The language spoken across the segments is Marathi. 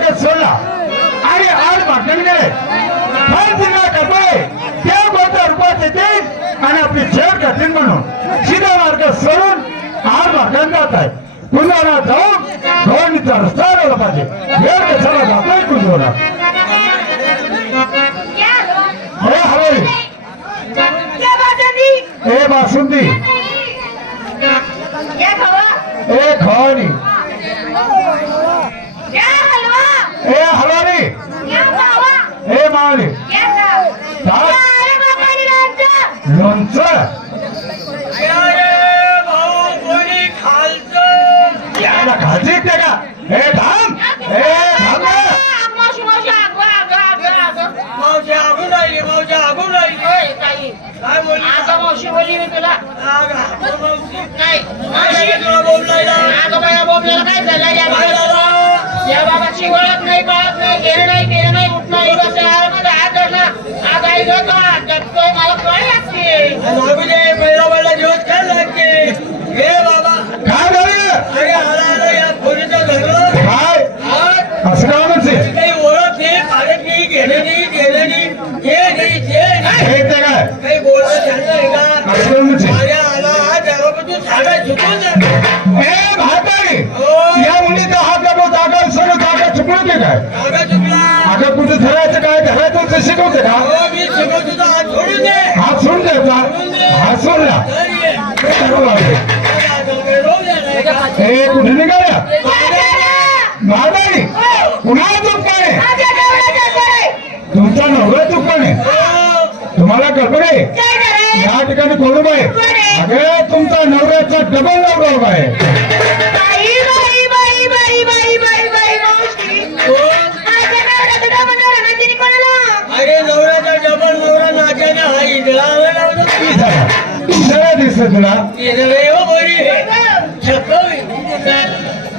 मार्ग सोडला. आणि आड मागणीने फळ पुन्हा करतोय. त्या गोष्ट रूपात येते? आणि आपली छेड घातली म्हणून. सीधा मार्ग सोडून आड मार्गाने जात आहे. पुन्हा जाऊन दोन्हीचा रस्ता आला पाहिजे. वेळ कशाला जातोय हे हवे क्या बासुंदी. हे खवानी क्या हलवा हे हलवानी क्या मावा हे मावली क्या या बाबाची ओळख नाही पाळत नाही घेणं नाही केलं नाही उठणं नाही बसमध्ये हात धरला आज आई घेतो जगतोय मला कळ लागते काय अगं कुठे धरायचं काय धरायचं ते शिकवते का हो हात सोडून द्यायचा हात सोडला. हे कुठे निघाल्या म्हातारी पुन्हा चुकपाने तुमचा नवरा चुकपाने हो. तुम्हाला कल्पना आहे या ठिकाणी कोण आहे? अगं तुमचा नवऱ्याचा डबल नवरा आहे.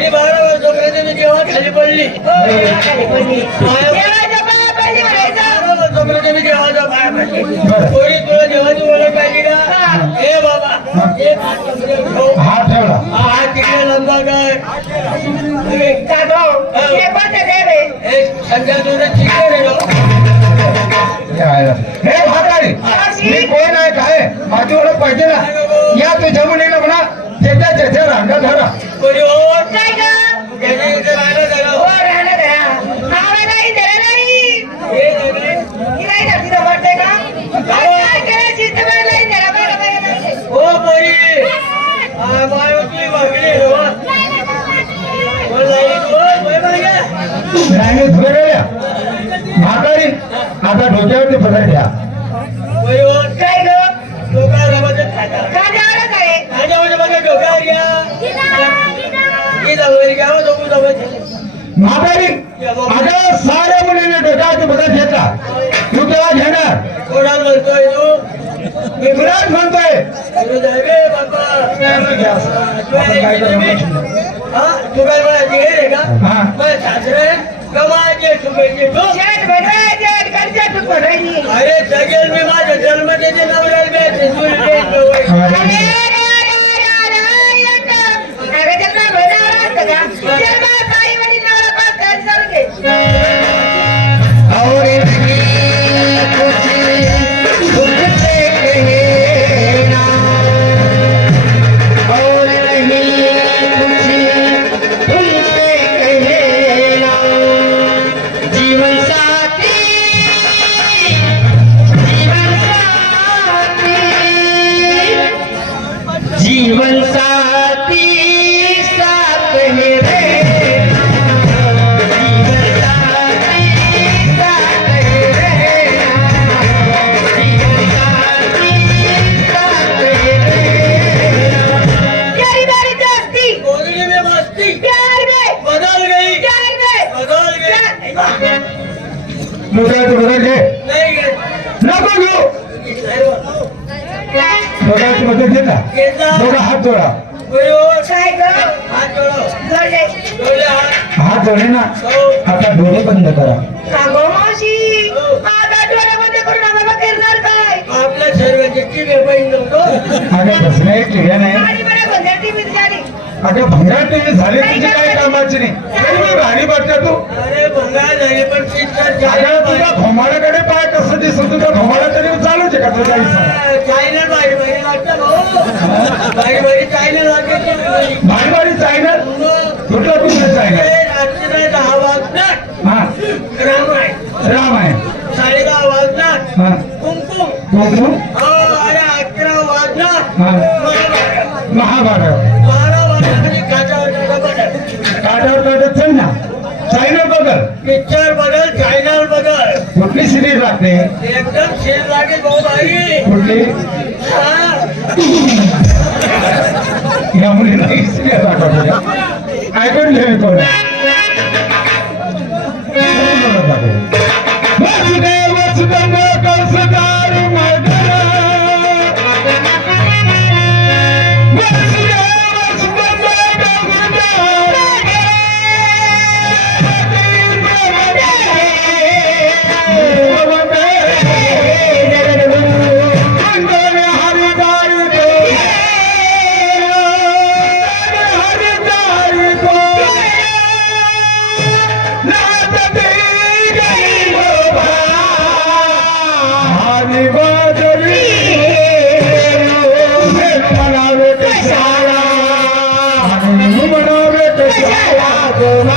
बरं आणि बारा वर्षापर्यंत मी देवा खाली पडली. वर्षापर्यंत मी देवाच्या पाया पडली. कोणी तुला देवाची ओळख पाहिली का हे. बाबा एक हात. हा ठेवला. हा हात तिकडे लंबा हे. संध्या तुझं चिकन आहे ना? हे. हे म्हातारी मी कोण आहे काय? माझी ओळख पाहिजे ना. या तुझ्या ご了解ー。अरे सगळे मी माझ्या जन्मतेचे नवऱ्याला 低温 मोदकाचं बदल घे ना जोडा. काय हात जोडा. हात. जोडे ना. आता डोळे बंद करा काय बसण्या एक क्रिया नाही अगं भंगार टीव्ही झाली तुझी काही कामाची नाही मी भारी वाटत तू अरे भंगार झाले पण तुझ्या घोमाड्याकडे पाय कसं दिसत तुझ्या घोमाडा तरी चालूच आहे का चायनल कुठलं चायनल दहा वाजणार राम आहे राम आहे कुंकुम अरे अकरा महाभारत. बारा वाजता काठावर काढत चल ना चायनल बदल पिक्चर कुठली सिरीज लागते एकदम शेर लागेल भाऊ भाई कुठली हा या कशाला खंड